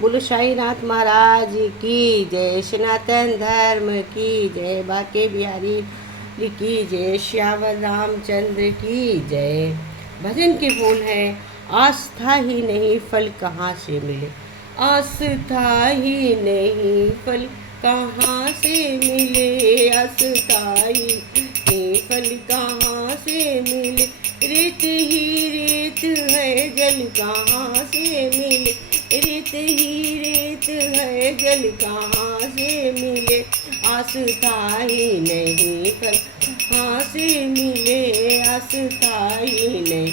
बोलो साईनाथ महाराज की जय, सनातन धर्म की जय, बाके बिहारी की जय, श्यावर रामचंद्र की जय। भजन के बोल है, आस्था ही नहीं फल कहाँ से मिले, आस्था ही नहीं फल कहाँ से मिले, आस्था ही नहीं फल कहाँ से मिले, रेत ही रेत है जल कहाँ से मिले, रेत ही रेत है जल कहाँ से मिले, आस्था ही नहीं फल कहाँ से मिले, आस्था ही नहीं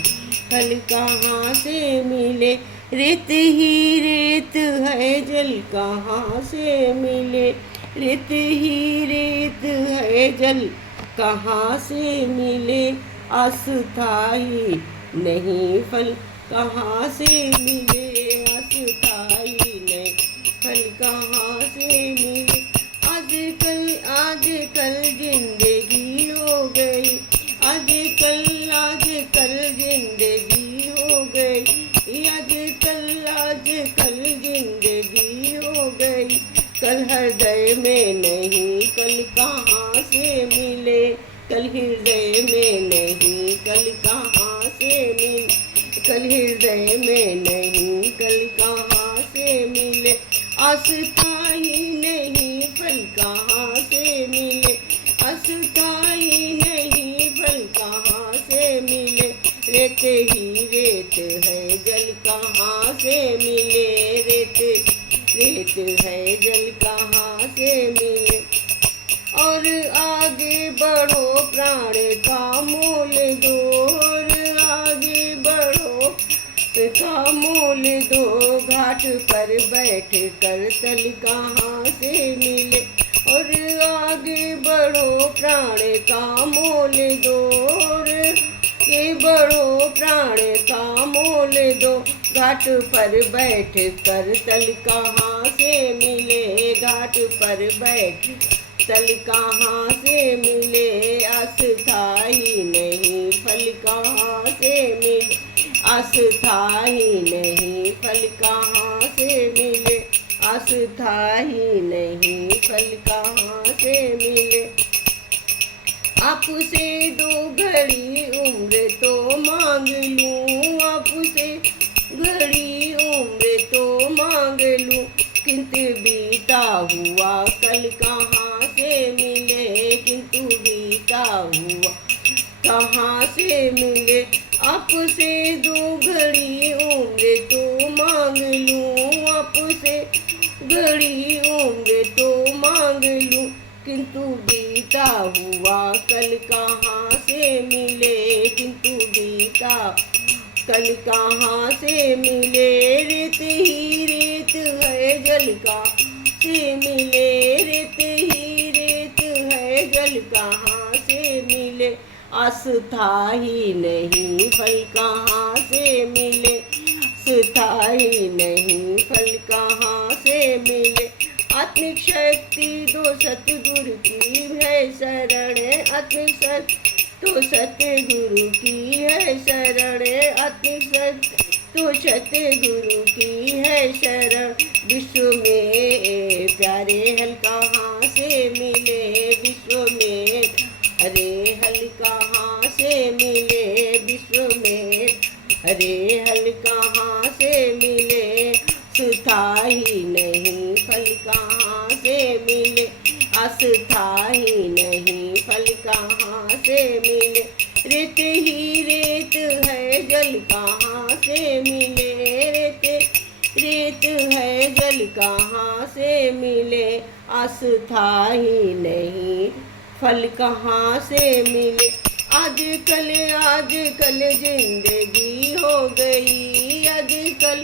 फल कहाँ से मिले, रेत ही रेत है जल कहाँ से मिले, रेत ही रेत है जल कहाँ से मिले, आस्था ही नहीं फल कहाँ से मिले, आस्था ही नहीं फल कहाँ से मिले। आजकल जिंदगी हो गई, आजकल जिंदगी हो गई, आजकल जिंदगी हो गई, कल हृदय में नहीं कल कहाँ से मिले, कल हृदय में नहीं कल कहाँ से मिले, कल हृदय में नहीं कल कहाँ से मिले, आस्था ही नहीं फल कहाँ से मिले, आस्था ही नहीं फल कहाँ से मिले, रेत ही रेत है जल कहाँ से मिले, रेत है जल कहाँ से मिले। और आगे बढ़ो प्राण का मोल दो, और आगे बढ़ो का मोल दो, घाट पर बैठ कर तल कहाँ से मिले, और आगे बढ़ो प्राण का मोल दो, और के बढ़ो प्राण का मोल दो, घाट पर बैठ कर तल कहाँ से मिले, घाट पर बैठ तल कहाँ से मिले, आस्था ही नहीं फल कहाँ से मिले, आस्था ही नहीं फल कहाँ से मिले, आस्था ही नहीं फल कहाँ से मिले। आपसे दो घड़ी उम्र तो मांग लूँ, आपसे घड़ी उम्र तो मांग लूँ, किंतु बीता हुआ कल कहाँ से मिले, किंतु बीता हुआ कहाँ से मिले। आपसे दो घड़ी उम्र तो मांग लूँ, आपसे घड़ी उम्र तो मांग लूँ, किंतु बीता हुआ कल कहाँ से मिले, किंतु बीता कल कहाँ से मिले, रेत ही रेत है जल कहाँ से मिले, रेत ही रेत है जल कहाँ से मिले, आस्था ही नहीं फल कहाँ से मिले, आस्था ही नहीं फल कहाँ से मिले। आत्मिक शक्ति दो सतगुरु की है शरण, आत्मिक शक्ति तो सतगुरु की है शरण, आत्मिक शक्ति तो सतगुरु की है शरण, विश्व में प्यारे हल कहाँ से मिले, विश्व में हरे हल कहाँ से मिले, विश्व में हरे हल कहाँ से मिले, आस्था ही नहीं फल कहाँ से मिले, आस्था ही नहीं फल कहाँ से मिले, रेत ही रेत है जल कहाँ से मिले, रेत है जल कहाँ से मिले, आस्था ही नहीं फल कहाँ से मिले। आजकल जिंदगी हो गई, आजकल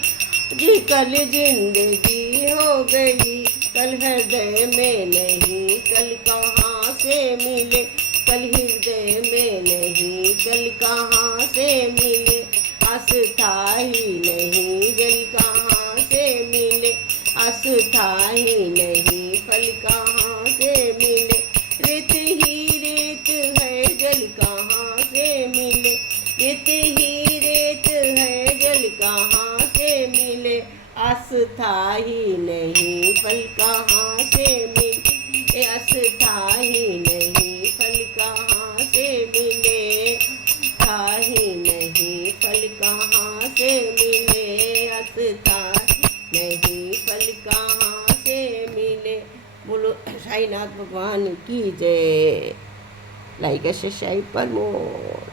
जिंदगी हो गई, कल हृदय में नहीं कल कहाँ से मिले, कल हृदय में नहीं कल कहाँ से मिले, आस्था ही नहीं जल कहाँ से मिले, आस्था ही नहीं फल कहाँ से मिले, रेत ही रेत है जल कहाँ से मिले, रेत ही रेत है जल कहाँ से मिले, आस्था अस्थाई नहीं फल कहाँ से मिले, अस्थाई नहीं फल कहाँ से मिले, अस्थाई नहीं फल कहाँ से मिले, अस्थाई नहीं फल कहाँ से मिले। बोलो साईनाथ भगवान की जय। लाइक सब्सक्राइब पर मोर।